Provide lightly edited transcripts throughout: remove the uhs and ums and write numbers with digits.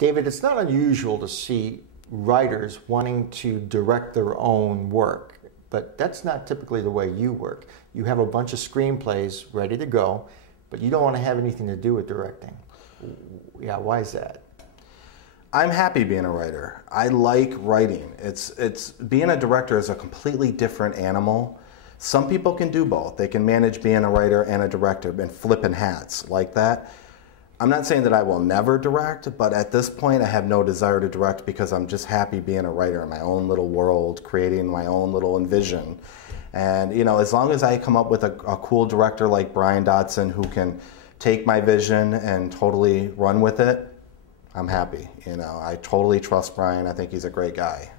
David, it's not unusual to see writers wanting to direct their own work, but that's not typically the way you work. You have a bunch of screenplays ready to go, but you don't want to have anything to do with directing. Yeah, why is that? I'm happy being a writer. I like writing. It's being a director is a completely different animal. Some people can do both. They can manage being a writer and a director and flipping hats like that. I'm not saying that I will never direct, but at this point I have no desire to direct because I'm just happy being a writer in my own little world, creating my own little envision. And you know, as long as I come up with a cool director like Brian Dodson who can take my vision and totally run with it, I'm happy. You know, I totally trust Brian. I think he's a great guy.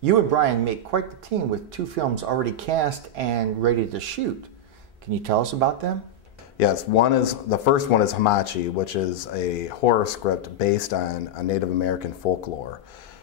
You and Brian make quite the team with 2 films already cast and ready to shoot. Can you tell us about them? Yes, the first one is Hamachi, which is a horror script based on a Native American folklore,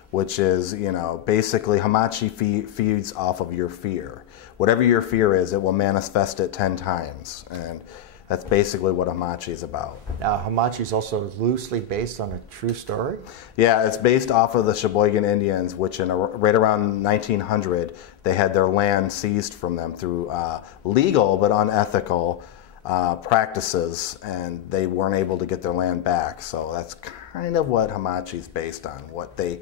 which is, you know, basically Hamachi feeds off of your fear. Whatever your fear is, it will manifest it 10 times. And that's basically what Hamachi is about. Now, Hamachi is also loosely based on a true story? Yeah, it's based off of the Sheboygan Indians, which right around 1900, they had their land seized from them through legal but unethical practices, and they weren't able to get their land back. So that's kind of what Hamachi is based on, what they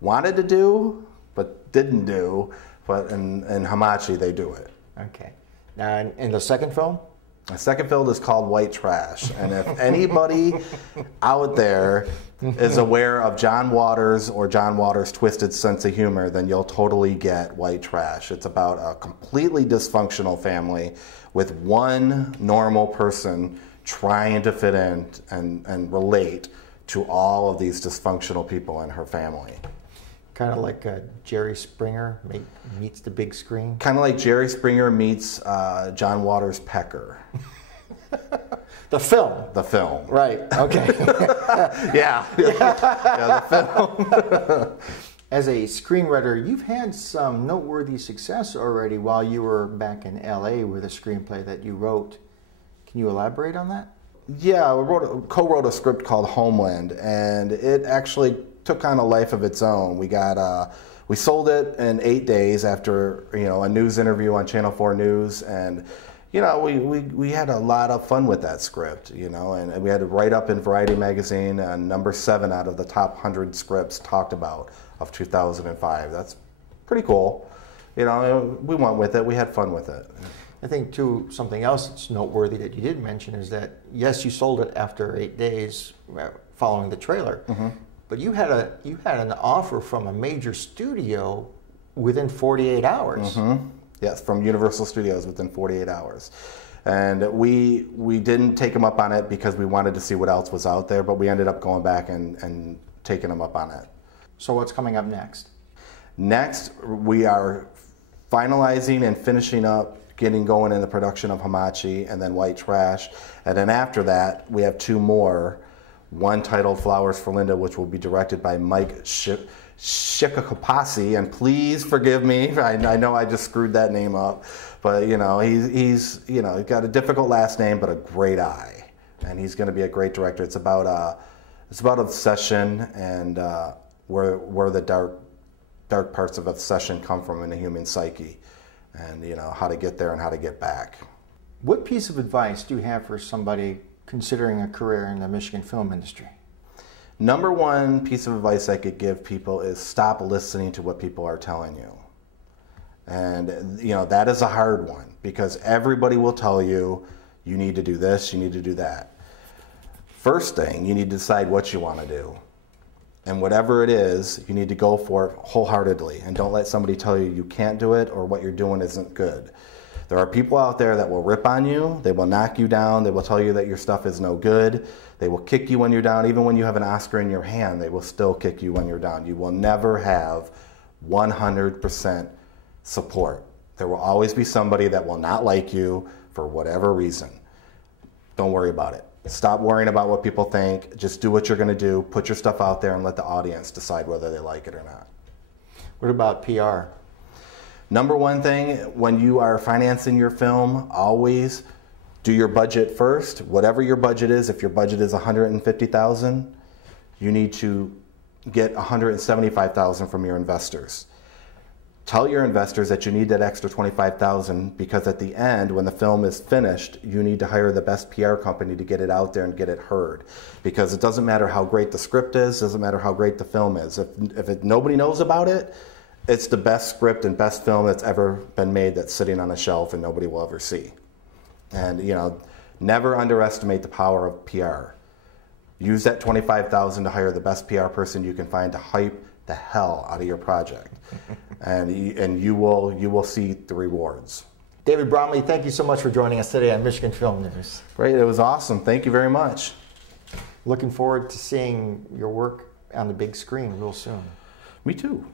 wanted to do but didn't do, but in Hamachi they do it. Okay. Now, in the second film? The second film is called White Trash, and if anybody out there is aware of John Waters or John Waters' twisted sense of humor, then you'll totally get White Trash. It's about a completely dysfunctional family with one normal person trying to fit in and relate to all of these dysfunctional people in her family. Kind of like Jerry Springer meets the big screen? Kind of like Jerry Springer meets John Waters' Pecker. The film? The film. Right, okay. Yeah, the film. As a screenwriter, you've had some noteworthy success already while you were back in LA with a screenplay that you wrote. Can you elaborate on that? Yeah, I co-wrote a script called Homeland, and it actually took on a life of its own. We sold it in 8 days after, you know, a news interview on Channel 4 News, and you know, we had a lot of fun with that script, you know, and we had to write up in Variety magazine number 7 out of the top 100 scripts talked about of 2005. That's pretty cool. You know, we went with it. We had fun with it. I think, too, something else that's noteworthy that you did mention is that, yes, you sold it after 8 days following the trailer, but you had an offer from a major studio within 48 hours. Yes, from Universal Studios within 48 hours. And we didn't take them up on it because we wanted to see what else was out there, but we ended up going back and taking them up on it. So what's coming up next? Next, we are finalizing and finishing up, getting going in the production of Hamachi and then White Trash. And then after that, we have 2 more. One titled Flowers for Linda, which will be directed by Mike Shikakopasi, and please forgive me. I know I just screwed that name up, but you know he's got a difficult last name but a great eye, and he's going to be a great director. It's about obsession and where the dark parts of obsession come from in the human psyche, and you know how to get there and how to get back. What piece of advice do you have for somebody considering a career in the Michigan film industry? Number 1 piece of advice I could give people is stop listening to what people are telling you. And you know, that is a hard one because everybody will tell you, you need to do this, you need to do that. First thing, you need to decide what you want to do. And whatever it is, you need to go for it wholeheartedly, and don't let somebody tell you you can't do it or what you're doing isn't good. There are people out there that will rip on you, they will knock you down, they will tell you that your stuff is no good, they will kick you when you're down. Even when you have an Oscar in your hand, they will still kick you when you're down. You will never have 100% support. There will always be somebody that will not like you for whatever reason. Don't worry about it. Stop worrying about what people think. Just do what you're going to do. Put your stuff out there and let the audience decide whether they like it or not. What about PR? Number 1 thing, when you are financing your film, always do your budget first. Whatever your budget is, if your budget is $150,000, you need to get $175,000 from your investors. Tell your investors that you need that extra $25,000 because at the end, when the film is finished, you need to hire the best PR company to get it out there and get it heard. Because it doesn't matter how great the script is, doesn't matter how great the film is. If nobody knows about it, it's the best script and best film that's ever been made that's sitting on a shelf and nobody will ever see. And you know, never underestimate the power of PR. Use that $25,000 to hire the best PR person you can find to hype the hell out of your project, and you will see the rewards. David Bromley, thank you so much for joining us today on Michigan Film News. Great, it was awesome. Thank you very much. Looking forward to seeing your work on the big screen real soon. Me too.